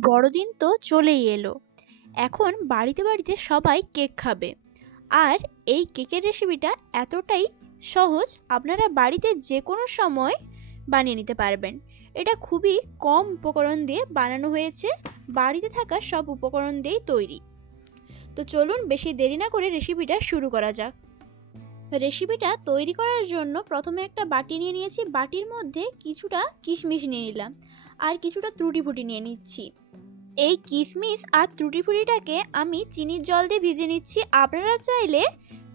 বড়দিন তো চলেই এলো। এখন বাড়িতে বাড়িতে সবাই কেক খাবে। আর এই কেকের রেসিপিটা এতটাই সহজ, আপনারা বাড়িতে যে কোনো সময় বানিয়ে নিতে পারবেন। এটা খুবই কম উপকরণ দিয়ে বানানো হয়েছে। বাড়িতে থাকা সব উপকরণ দিয়েই তৈরি। তো চলুন বেশি দেরি না করে রেসিপিটা শুরু করা যাক। রেসিপিটা তৈরি করার জন্য প্রথমে একটা বাটি নিয়ে নিয়েছি। বাটির মধ্যে কিছুটা কিশমিশ নিয়ে নিলাম। আর কিছুটা ত্রুটি ফুটি নিয়ে নিচ্ছি। এই কিশমিশ আর ত্রুটি ফুটিটাকে আমি চিনির জল দিয়ে ভিজে নিচ্ছি। আপনারা চাইলে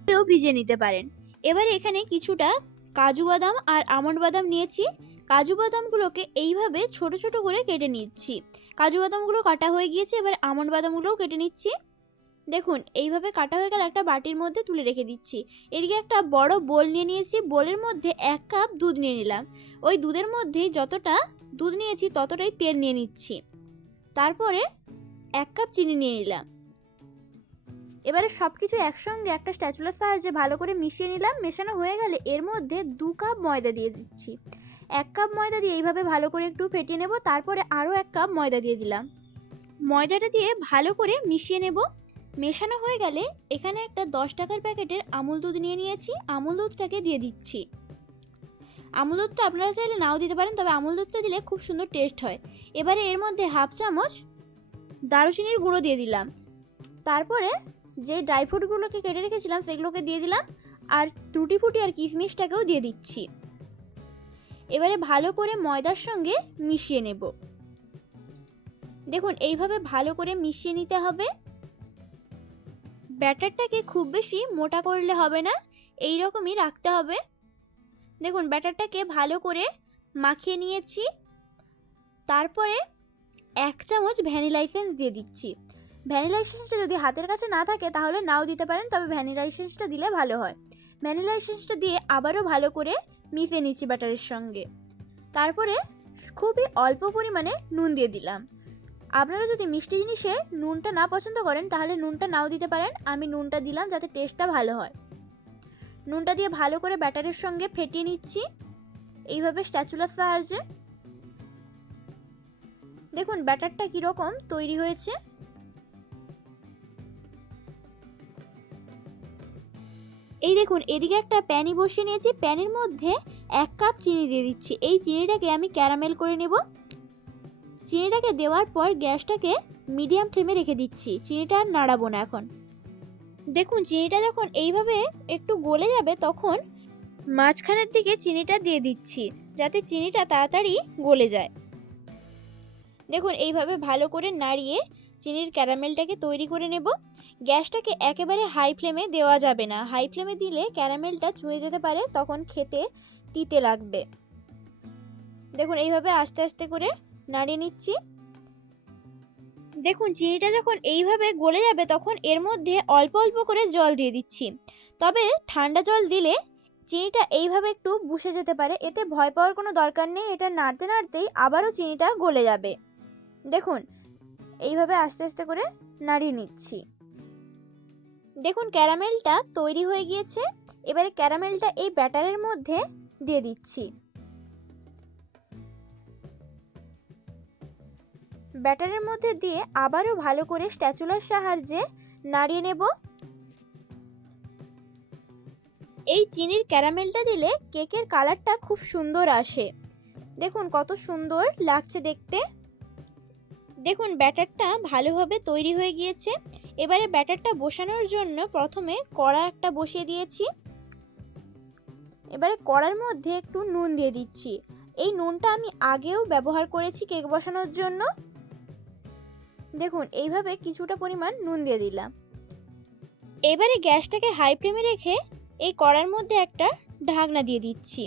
তেও ভিজে নিতে পারেন। এবারে এখানে কিছুটা কাজু বাদাম আর আমন্ড বাদাম নিয়েছি। কাজু বাদামগুলোকে এইভাবে ছোট ছোট করে কেটে নিচ্ছি। কাজু বাদামগুলো কাটা হয়ে গিয়েছে, এবার আমন্ড বাদামগুলোও কেটে নিচ্ছি। দেখুন, এইভাবে কাটা হয়ে গেলে একটা বাটির মধ্যে তুলে রেখে দিচ্ছি। এদিকে একটা বড় বোল নিয়ে নিয়েছি। বোলের মধ্যে এক কাপ দুধ নিয়ে নিলাম। ওই দুধের মধ্যে যতটা দুধ নিয়েছি, ততটাই তেল নিয়ে নিচ্ছি। তারপরে এক কাপ চিনি নিয়ে নিলাম। এবারে সব কিছু একসঙ্গে একটা স্ট্যাচুলার সাহায্যে ভালো করে মিশিয়ে নিলাম। মেশানো হয়ে গেলে এর মধ্যে দু কাপ ময়দা দিয়ে দিচ্ছি। এক কাপ ময়দা দিয়ে এইভাবে ভালো করে একটু ফেটিয়ে নেব, তারপরে আরও এক কাপ ময়দা দিয়ে দিলাম। ময়দাটা দিয়ে ভালো করে মিশিয়ে নেব। মেশানো হয়ে গেলে এখানে একটা দশ টাকার প্যাকেটের আমুল দুধ নিয়ে নিয়েছি। আমুল দুধটাকে দিয়ে দিচ্ছি। আমুল দুধটা আপনারা চাইলে নাও দিতে পারেন, তবে আমুল দুধটা দিলে খুব সুন্দর টেস্ট হয়। এবারে এর মধ্যে হাফ চামচ দারুচিনির গুঁড়ো দিয়ে দিলাম। তারপরে যে ড্রাই ফ্রুটগুলোকে কেটে রেখেছিলাম, সেগুলোকে দিয়ে দিলাম, আর ত্রুটি ফুটি আর কিশমিশটাকেও দিয়ে দিচ্ছি। এবারে ভালো করে ময়দার সঙ্গে মিশিয়ে নেব। দেখুন, এইভাবে ভালো করে মিশিয়ে নিতে হবে। ব্যাটারটাকে খুব বেশি মোটা করলে হবে না এই রকমই রাখতে হবে। দেখুন, ব্যাটারটাকে ভালো করে মাখিয়ে নিয়েছি। তারপরে এক চামচ ভ্যানিলা এসেন্স দিয়ে দিচ্ছি। ভ্যানিলা এসেন্সটা যদি হাতের কাছে না থাকে, তাহলে নাও দিতে পারেন, তবে ভ্যানিলা এসেন্সটা দিলে ভালো হয়। ভ্যানিলা এসেন্সটা দিয়ে আবারও ভালো করে মিশিয়ে নিচ্ছি ব্যাটারের সঙ্গে। তারপরে খুবই অল্প পরিমাণে নুন দিয়ে দিলাম। আপনারা যদি মিষ্টি জিনিসে নুনটা না পছন্দ করেন, তাহলে নুনটা নাও দিতে পারেন। আমি নুনটা দিলাম যাতে টেস্টটা ভালো হয়। নুনটা দিয়ে ভালো করে ব্যাটারের সঙ্গে ফেটিয়ে নিচ্ছি। এইভাবে স্ট্যাচুলার সাহায্যে। দেখুন, ব্যাটারটা কীরকম তৈরি হয়েছে। এই দেখুন, এদিকে একটা প্যানি বসিয়ে নিয়েছি। প্যানের মধ্যে এক কাপ চিনি দিয়ে দিচ্ছি। এই চিনিটাকে আমি ক্যারামেল করে নেব। চিনিটাকে দেওয়ার পর গ্যাসটাকে মিডিয়াম ফ্লেমে রেখে দিচ্ছি। চিনিটা আর নাড়াবো না এখন। দেখুন, চিনিটা যখন এইভাবে একটু গলে যাবে, তখন মাঝখানের দিকে চিনিটা দিয়ে দিচ্ছি, যাতে চিনিটা তাড়াতাড়ি গলে যায়। দেখুন, এইভাবে ভালো করে নাড়িয়ে চিনির ক্যারামেলটাকে তৈরি করে নেব। গ্যাসটাকে একেবারে হাই ফ্লেমে দেওয়া যাবে না। হাই ফ্লেমে দিলে ক্যারামেলটা চুয়ে যেতে পারে, তখন খেতে তিতে লাগবে। দেখুন, এইভাবে আস্তে আস্তে করে নাড়িয়ে নিচ্ছি। দেখুন, চিনিটা যখন এইভাবে গলে যাবে, তখন এর মধ্যে অল্প অল্প করে জল দিয়ে দিচ্ছি। তবে ঠান্ডা জল দিলে চিনিটা এইভাবে একটু বুসে যেতে পারে। এতে ভয় পাওয়ার কোনো দরকার নেই। এটা নাড়তে নাড়তেই আবারও চিনিটা গলে যাবে। দেখুন, এইভাবে আস্তে আস্তে করে নাড়িয়ে নিচ্ছি। দেখুন, ক্যারামেলটা তৈরি হয়ে গিয়েছে। এবারে ক্যারামেলটা এই ব্যাটারের মধ্যে দিয়ে দিচ্ছি। ব্যাটারের মধ্যে দিয়ে আবারও ভালো করে স্ট্যাচুলার সাহায্যে নাড়িয়ে নেব। এই চিনির ক্যারামেলটা দিলে কেকের কালারটা খুব সুন্দর আসে। দেখুন কত সুন্দর লাগছে দেখতে। দেখুন ব্যাটারটা ভালোভাবে তৈরি হয়ে গিয়েছে। এবারে ব্যাটারটা বসানোর জন্য প্রথমে কড়া একটা বসিয়ে দিয়েছি। এবারে কড়ার মধ্যে একটু নুন দিয়ে দিচ্ছি। এই নুনটা আমি আগেও ব্যবহার করেছি কেক বসানোর জন্য। দেখুন, এইভাবে কিছুটা পরিমাণ নুন দিয়ে দিলাম। এবারে গ্যাসটাকে হাই ফ্লেমে রেখে এই কড়ার মধ্যে একটা ঢাকনা দিয়ে দিচ্ছি।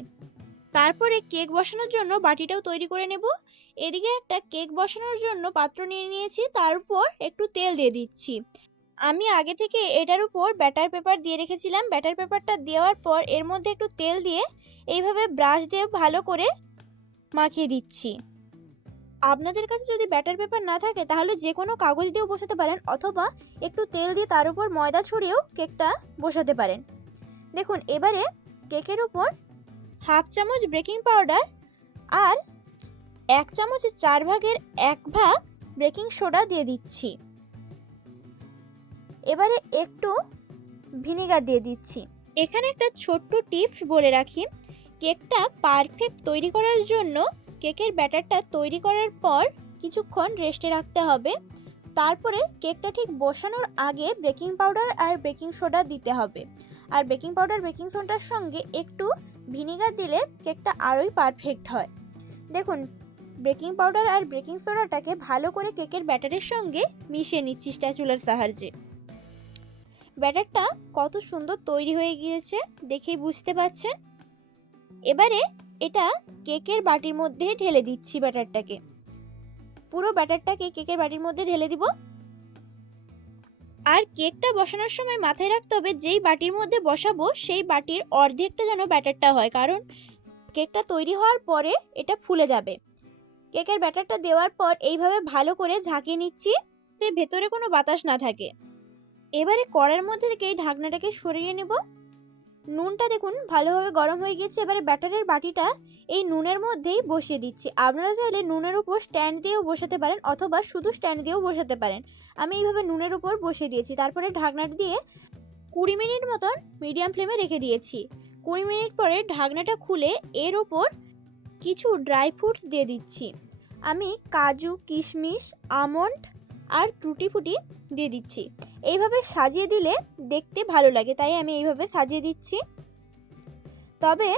তারপরে কেক বসানোর জন্য বাটিটাও তৈরি করে নেব। এদিকে একটা কেক বসানোর জন্য পাত্র নিয়ে নিয়েছি, তার উপর একটু তেল দিয়ে দিচ্ছি। আমি আগে থেকে এটার উপর ব্যাটার পেপার দিয়ে রেখেছিলাম। ব্যাটার পেপারটা দেওয়ার পর এর মধ্যে একটু তেল দিয়ে এইভাবে ব্রাশ দিয়ে ভালো করে মাখিয়ে দিচ্ছি। আপনাদের কাছে যদি ব্যাটার পেপার না থাকে, তাহলে যে কোনো কাগজ দিয়েও বসাতে পারেন অথবা একটু তেল দিয়ে তার উপর ময়দা ছড়িয়েও কেকটা বসাতে পারেন। দেখুন, এবারে কেকের উপর হাফ চামচ বেকিং পাউডার আর এক চামচের চার ভাগের এক ভাগ বেকিং সোডা দিয়ে দিচ্ছি। এবারে একটু ভিনেগার দিয়ে দিচ্ছি। এখানে একটা ছোট্ট টিপস বলে রাখি, কেকটা পারফেক্ট তৈরি করার জন্য কেকের ব্যাটারটা তৈরি করার পর কিছুক্ষণ রেস্টে রাখতে হবে। তারপরে কেকটা ঠিক বসানোর আগে বেকিং পাউডার আর বেকিং সোডা দিতে হবে। আর বেকিং পাউডার, বেকিং সোডার সঙ্গে একটু ভিনেগার দিলে কেকটা আরোই পারফেক্ট হয়। দেখুন, বেকিং পাউডার আর বেকিং সোডাটাকে ভালো করে কেকের ব্যাটারের সঙ্গে মিশিয়ে নিচ্ছি স্ট্যাচুলার সাহায্যে। ব্যাটারটা কত সুন্দর তৈরি হয়ে গিয়েছে দেখেই বুঝতে পারছেন? এবারে এটা কেকের বাটির মধ্যে ঢেলে দিচ্ছি ব্যাটারটাকে। পুরো ব্যাটারটাকে কেকের বাটির মধ্যে ঢেলে দিব। আর কেকটা বসানোর সময় মাথায় রাখতে হবে, যেই বাটির মধ্যে বসাবো, সেই বাটির অর্ধেকটা যেন ব্যাটারটা হয়। কারণ কেকটা তৈরি হওয়ার পরে এটা ফুলে যাবে। কেকের ব্যাটারটা দেওয়ার পর এইভাবে ভালো করে ঝাঁকিয়ে নিচ্ছি, যাতে ভেতরে কোনো বাতাস না থাকে। এবারে কড়ার মধ্যে থেকে এই ঢাকনাটাকে সরিয়ে নেব। নুনটা দেখুন ভালোভাবে গরম হয়ে গেছে এবারে ব্যাটারের বাটিটা এই নুনের মধ্যেই বসিয়ে দিচ্ছি। আপনারা চাইলে নুনের উপর স্ট্যান্ড দিয়েও বসাতে পারেন অথবা শুধু স্ট্যান্ড দিয়েও বসাতে পারেন। আমি এইভাবে নুনের উপর বসিয়ে দিয়েছি, তারপরে ঢাকনাটা দিয়ে কুড়ি মিনিট মতন মিডিয়াম ফ্লেমে রেখে দিয়েছি। কুড়ি মিনিট পরে ঢাকনাটা খুলে এর ওপর কিছু ড্রাই ফ্রুটস দিয়ে দিচ্ছি। আমি কাজু, কিশমিশ, আমন্ড আর ত্রুটি ফুটি দিয়ে দিচ্ছি। এইভাবে সাজিয়ে দিলে দেখতে ভালো লাগে, তাই আমি এইভাবে সাজিয়ে দিচ্ছি। তবে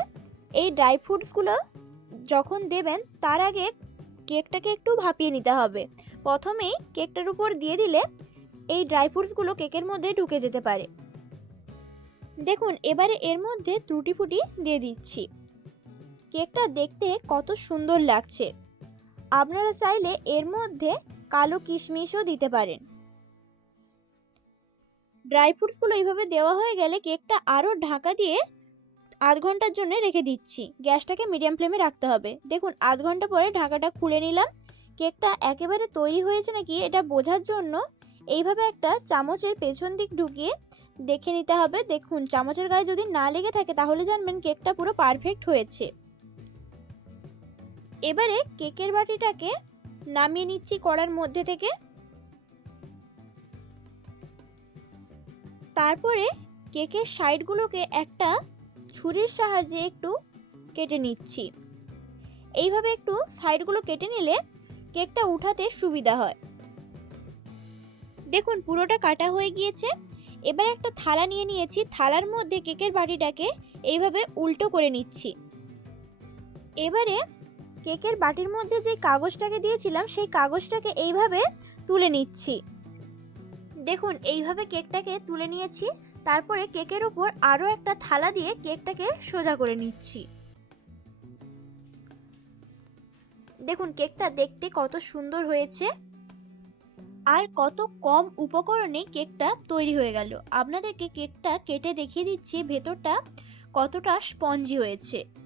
এই ড্রাই ফ্রুটসগুলো যখন দেবেন, তার আগে কেকটাকে একটু ভাপিয়ে নিতে হবে। প্রথমেই কেকটার উপর দিয়ে দিলে এই ড্রাই ফ্রুটসগুলো কেকের মধ্যে ঢুকে যেতে পারে। দেখুন, এবারে এর মধ্যে ত্রুটি ফুটি দিয়ে দিচ্ছি। কেকটা দেখতে কত সুন্দর লাগছে। আপনারা চাইলে এর মধ্যে কালো কিশমিশও দিতে পারেন। ড্রাই ফ্রুটসগুলো এইভাবে দেওয়া হয়ে গেলে কেকটা আরও ঢাকা দিয়ে আধ ঘণ্টার জন্য রেখে দিচ্ছি। গ্যাসটাকে মিডিয়াম ফ্লেমে রাখতে হবে। দেখুন, আধ ঘণ্টা পরে ঢাকাটা খুলে নিলাম। কেকটা একেবারে তৈরি হয়েছে নাকি এটা বোঝার জন্য এইভাবে একটা চামচের পেছন দিক ঢুকিয়ে দেখে নিতে হবে। দেখুন, চামচের গায়ে যদি না লেগে থাকে তাহলে জানবেন কেকটা পুরো পারফেক্ট হয়েছে। এবারে কেকের বাটিটাকে নামিয়ে নিচ্ছি কড়ার মধ্যে থেকে। তারপরে কেকের সাইডগুলোকে একটা ছুরির সাহায্যে একটু কেটে নিচ্ছি। এইভাবে একটু সাইডগুলো কেটে নিলে কেকটা উঠাতে সুবিধা হয়। দেখুন, পুরোটা কাটা হয়ে গিয়েছে। এবার একটা থালা নিয়ে নিয়েছি। থালার মধ্যে কেকের বাটিটাকে এইভাবে উল্টো করে নিচ্ছি। এবারে কেকের বাটির মধ্যে যে কাগজটাকে দিয়েছিলাম, সেই কাগজটাকে এইভাবে তুলে নিচ্ছি। দেখুন, এইভাবে কেকটাকে তুলে নিয়েছি। তারপরে কেকের ওপর আরও একটা থালা দিয়ে কেকটাকে সোজা করে নিচ্ছি। দেখুন, কেকটা দেখতে কত সুন্দর হয়েছে। আর কত কম উপকরণে কেকটা তৈরি হয়ে গেল। আপনাদেরকে কেকটা কেটে দেখিয়ে দিচ্ছি, ভেতরটা কতটা স্পঞ্জি হয়েছে।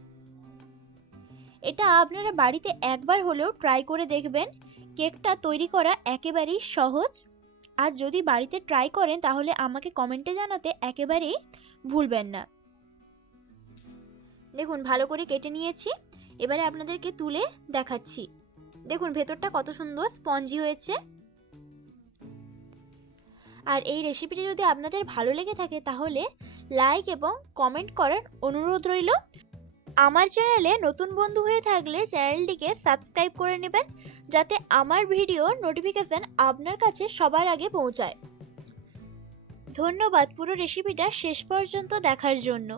এটা আপনারা বাড়িতে একবার হলেও ট্রাই করে দেখবেন। কেকটা তৈরি করা একেবারেই সহজ। আর যদি বাড়িতে ট্রাই করেন, তাহলে আমাকে কমেন্টে জানাতে একেবারেই ভুলবেন না। দেখুন, ভালো করে কেটে নিয়েছি। এবারে আপনাদেরকে তুলে দেখাচ্ছি। দেখুন, ভেতরটা কত সুন্দর স্পঞ্জি হয়েছে। আর এই রেসিপিটি যদি আপনাদের ভালো লেগে থাকে, তাহলে লাইক এবং কমেন্ট করার অনুরোধ রইল। আমার চ্যানেলে নতুন বন্ধু হয়ে থাকলে চ্যানেলটিকে সাবস্ক্রাইব করে নেবেন, যাতে আমার ভিডিও নোটিফিকেশান আপনার কাছে সবার আগে পৌঁছায়। ধন্যবাদ পুরো রেসিপিটা শেষ পর্যন্ত দেখার জন্য।